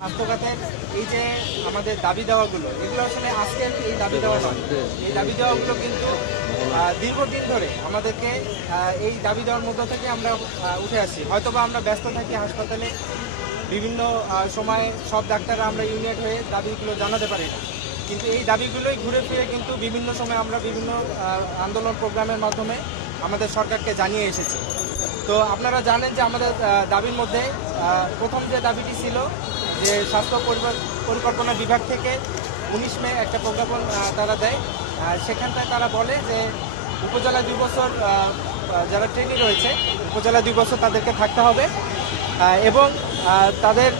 স্বাস্থ্যখাতের এই যে আমাদের দাবি দেওয়াগুলো, এগুলো আসলে আজকের এই দাবি দেওয়া নয়। এই দাবি দেওয়াগুলো কিন্তু দীর্ঘদিন ধরে আমাদেরকে এই দাবি দেওয়ার মধ্য থেকে আমরা উঠে আসছি। হয়তোবা আমরা ব্যস্ত থাকি হাসপাতালে, বিভিন্ন সময়ে সব ডাক্তাররা আমরা ইউনিট হয়ে দাবিগুলো জানাতে পারি না, কিন্তু এই দাবিগুলোই ঘুরে ফিরে কিন্তু বিভিন্ন সময় আমরা বিভিন্ন আন্দোলন প্রোগ্রামের মাধ্যমে আমাদের সরকারকে জানিয়ে এসেছি। তো আপনারা জানেন যে আমাদের দাবির মধ্যে প্রথম যে দাবিটি ছিল যে স্বাস্থ্য পরিকল্পনা বিভাগ থেকে 19 মে একটা প্রজ্ঞাপন তারা দেয়। সেখানটায় তারা বলে যে উপজেলা 2 বছর যারা ট্রেনি রয়েছে, উপজেলা 2 বছর তাদেরকে থাকতে হবে এবং তাদের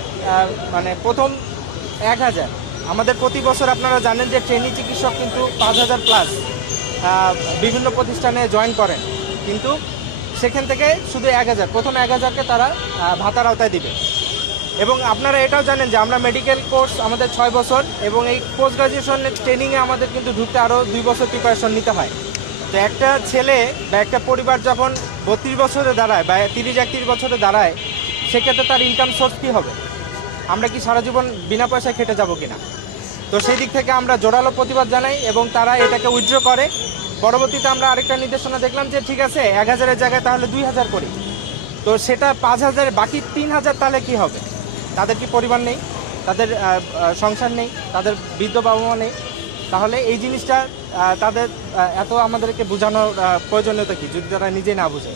মানে প্রথম 1000, আমাদের প্রতি বছর আপনারা জানেন যে ট্রেনি চিকিৎসক কিন্তু 5000 প্লাস বিভিন্ন প্রতিষ্ঠানে জয়েন করেন, কিন্তু সেখান থেকে শুধু 1000, প্রথম 1000কে তারা ভাতার আওতায় দিবে। এবং আপনারা এটাও জানেন যে আমরা মেডিকেল কোর্স আমাদের 6 বছর এবং এই পোস্ট গ্রাজুয়েশনের ট্রেনিংয়ে আমাদের কিন্তু ঢুকতে আরও 2 বছর প্রিপারেশন নিতে হয়। তো একটা ছেলে বা একটা পরিবার যখন 32 বছরে দাঁড়ায় বা 30-31 বছরে দাঁড়ায়, সেক্ষেত্রে তার ইনকাম সোর্স কী হবে? আমরা কি সারা জীবন বিনা পয়সায় খেটে যাব কিনা? তো সেই দিক থেকে আমরা জোরালো প্রতিবাদ জানাই এবং তারা এটাকে উইথড্র করে। পরবর্তীতে আমরা আরেকটা নির্দেশনা দেখলাম যে ঠিক আছে 1000-এর জায়গায় তাহলে 2000 করি। তো সেটা 5000, বাকি 3000 তাহলে কি হবে? তাদের কি পরিবার নেই? তাদের সংসার নেই? তাদের বৃদ্ধ বাবা মা নেই? তাহলে এই জিনিসটা তাদের এত আমাদেরকে বোঝানোর প্রয়োজনীয়তা কি যদি তারা নিজেই না বুঝে?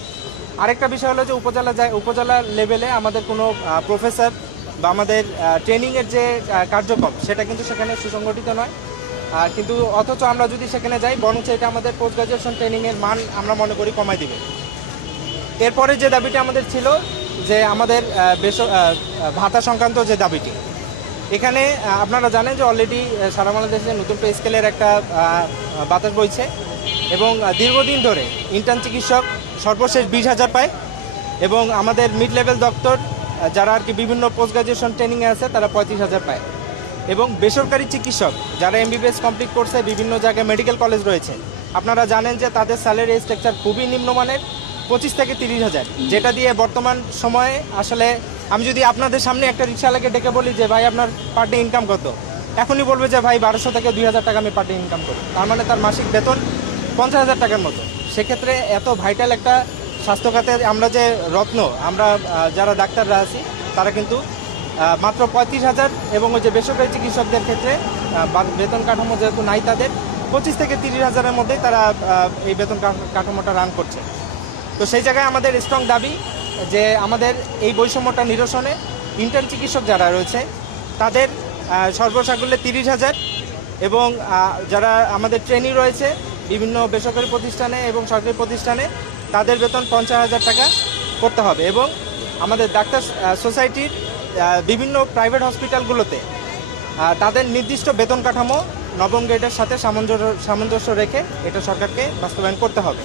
আরেকটা বিষয় হলো যে উপজেলা লেভেলে আমাদের কোনো প্রফেসর বা আমাদের ট্রেনিংয়ের যে কার্যক্রম সেটা কিন্তু সেখানে সুসংগঠিত নয়, কিন্তু অথচ আমরা যদি সেখানে যাই বরঞ্চ এটা আমাদের পোস্ট গ্রাজুয়েশন ট্রেনিংয়ের মান আমরা মনে করি কমাই দিবে। এরপরে যে দাবিটি আমাদের ছিল যে আমাদের ভাতা সংক্রান্ত যে দাবিটি, এখানে আপনারা জানেন যে অলরেডি সারা বাংলাদেশে নতুন পে স্কেলের একটা বাতাস বইছে এবং দীর্ঘদিন ধরে ইন্টার্ন চিকিৎসক সর্বশেষ 20,000 পায় এবং আমাদের মিড লেভেল ডক্টর যারা আর কি বিভিন্ন পোস্ট গ্রাজুয়েশন ট্রেনিংয়ে আছে তারা 35,000 পায় এবং বেসরকারি চিকিৎসক যারা MBBS কমপ্লিট করছে, বিভিন্ন জায়গায় মেডিকেল কলেজ রয়েছে, আপনারা জানেন যে তাদের স্যালারি স্ট্রাকচার খুবই নিম্নমানের, 25 থেকে 30,000, যেটা দিয়ে বর্তমান সময়ে আসলে আমি যদি আপনাদের সামনে একটা রিক্সাওয়ালাকে ডেকে বলি যে ভাই আপনার পার ডে ইনকাম কত, এখনই বলবে যে ভাই 1200 থেকে 2000 টাকা আমি পার ডে ইনকাম করি, তার মানে তার মাসিক বেতন 50,000 টাকার মতো। সেক্ষেত্রে এত ভাইটাল একটা স্বাস্থ্য খাতে আমরা যে রত্ন, আমরা যারা ডাক্তাররা আছি তারা কিন্তু মাত্র 35,000 এবং ওই যে বেসরকারি চিকিৎসকদের ক্ষেত্রে বেতন কাঠামো যেহেতু নাই তাদের 25 থেকে 30,000-এর মধ্যেই তারা এই বেতন কাঠামোটা রান করছে। তো সেই জায়গায় আমাদের স্ট্রং দাবি যে আমাদের এই বৈষম্যটা নিরসনে ইন্টার্ন চিকিৎসক যারা রয়েছে তাদের সর্বসাকুল্যে 30,000 এবং যারা আমাদের ট্রেনি রয়েছে বিভিন্ন বেসরকারি প্রতিষ্ঠানে এবং সরকারি প্রতিষ্ঠানে তাদের বেতন 50,000 টাকা করতে হবে এবং আমাদের ডাক্তার সোসাইটির বিভিন্ন প্রাইভেট হসপিটালগুলোতে তাদের নির্দিষ্ট বেতন কাঠামো নবম গ্রেডের সাথে সামঞ্জস্য রেখে এটা সরকারকে বাস্তবায়ন করতে হবে।